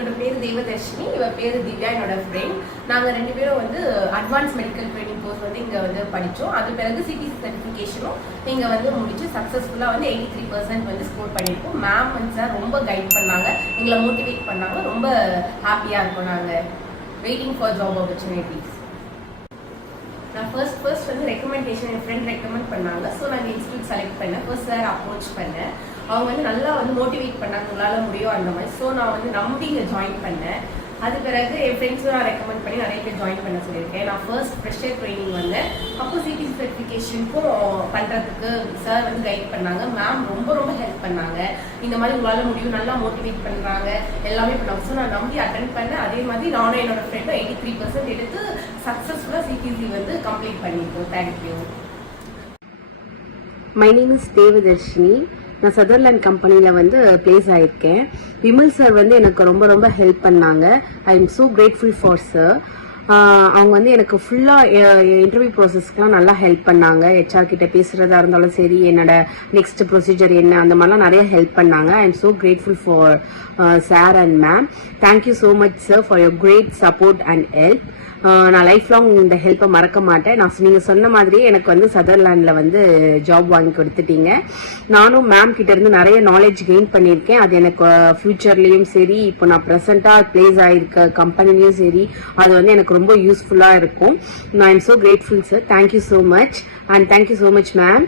என்னோட பேர் தேவதர்ஷினி, இவ பேர் திவ்யா, என்னோட ஃப்ரெண்ட். நாங்கள் 2 பேரும் வந்து அட்வான்ஸ் மெடிக்கல் ட்ரைனிங் கோர்ஸ் வந்து இங்கே வந்து படித்தோம். அது பிறகு சிபிசி சர்டிஃபிகேஷனும் இங்கே வந்து முடிச்சு சக்ஸஸ்ஃபுல்லாக வந்து 83% வந்து ஸ்கோர் பண்ணியிருக்கோம். மேம் வந்து சார் ரொம்ப கைட் பண்ணாங்க, எங்களை மோட்டிவேட் பண்ணாங்க. ரொம்ப ஹாப்பியாக இருக்கோம். நாங்கள் வெயிட்டிங் ஃபார் ஜாப் ஆப்பர்ச்சுனிட்டிஸ். நான் ஃபர்ஸ்ட் வந்து ரெக்கமெண்டேஷன் என் ஃப்ரெண்ட் ரெக்கமெண்ட் பண்ணாங்க. ஸோ நான் இன்ஸ்டியூட் செலக்ட் பண்ணேன். ஃபர்ஸ்ட் சார் அப்ரோச் பண்ணேன். அவங்க வந்து நல்லா வந்து மோட்டிவேட் பண்ணாங்க, உங்களால் முடியும் அந்த மாதிரி. ஸோ நான் வந்து நம்பி இங்கே ஜாயின் பண்ணேன். அது பிறகு என் ஃப்ரெண்ட்ஸும் நான் ரெக்கமெண்ட் பண்ணி நிறைய பேர் ஜாயின் பண்ண சொல்லியிருக்கேன். நான் ஃபர்ஸ்ட் ஃப்ரெஷர் ட்ரைனிங் வந்தேன். அப்போ சிபிசி சர்டிஃபிகேஷனுக்கும் பண்ணுறதுக்கு சார் வந்து கைட் பண்ணாங்க. மேம் ரொம்ப ஹெல்ப் பண்ணாங்க. இந்த மாதிரி உங்களால் முடியும், நல்லா மோட்டிவேட் பண்ணுறாங்க, எல்லாமே பண்ணாங்க. ஸோ நான் நம்பி அட்டென்ட் பண்ணேன். அதே மாதிரி நானும் என்னோட ஃப்ரெண்டும் 83% எடுத்து சக்ஸஸ்ஃபுல்லாக சிபிசி வந்து கம்ப்ளீட் பண்ணியிருக்கோம். Thank you. My name is Devadharshini. நான் சதர்லேண்ட் கம்பெனியில் வந்து பிளேஸ் ஆயிருக்கேன். விமல் சார் வந்து எனக்கு ரொம்ப ஹெல்ப் பண்ணாங்க. I am so grateful for sir. அவங்க வந்து எனக்கு ஃபுல்லாக இன்டர்வியூ ப்ராசஸ்க்குலாம் நல்லா ஹெல்ப் பண்ணாங்க. ஹெச்ஆர் கிட்ட பேசுகிறதா இருந்தாலும் சரி, என்னோட நெக்ஸ்ட் ப்ரொசீஜர் என்ன, அந்த மாதிரிலாம் நிறைய ஹெல்ப் பண்ணாங்க. I am so grateful for sir and ma'am. Thank you so much sir for your great support and help. நான் லைஃப் லாங் இந்த ஹெல்ப்பை மறக்க மாட்டேன். நீங்கள் சொன்ன மாதிரியே எனக்கு வந்து சதர்லேண்டில் வந்து ஜாப் வாங்கி கொடுத்துட்டீங்க. நானும் மேம் கிட்ட இருந்து நிறைய நாலேஜ் கெயின் பண்ணியிருக்கேன். அது எனக்கு ஃபியூச்சர்லேயும் சரி, இப்போ நான் ப்ரெசென்ட்டாக பிளேஸ் ஆகிருக்க கம்பெனிலையும் சரி, அது வந்து எனக்கு ரொம்ப யூஸ்ஃபுல்லாக இருக்கும். நான் ஐ am so grateful sir. Thank you so much and thank you so much ma'am.